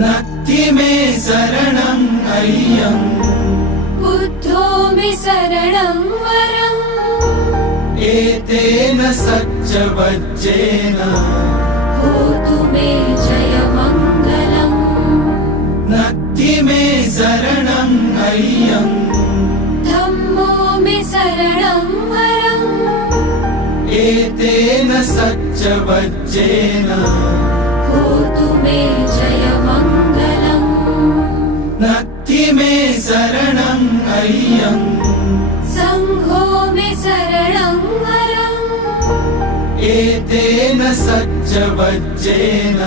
नत्ति मे शरणम् अय्यम् बुद्धो मे शरणं वरम् एतेन सच्चवज्जेन होतु मे जयमङ्गलम् नत्ति मे शरणम् अय्यम् धम्मो मे शरणं वरम् एतेन सच्चवज्जेन होतु मे जयमङ्गलम् नत्ति मे शरणम् अय्यम् सङ्घो मे शरणं वरम् एतेन सच्चवज्जेन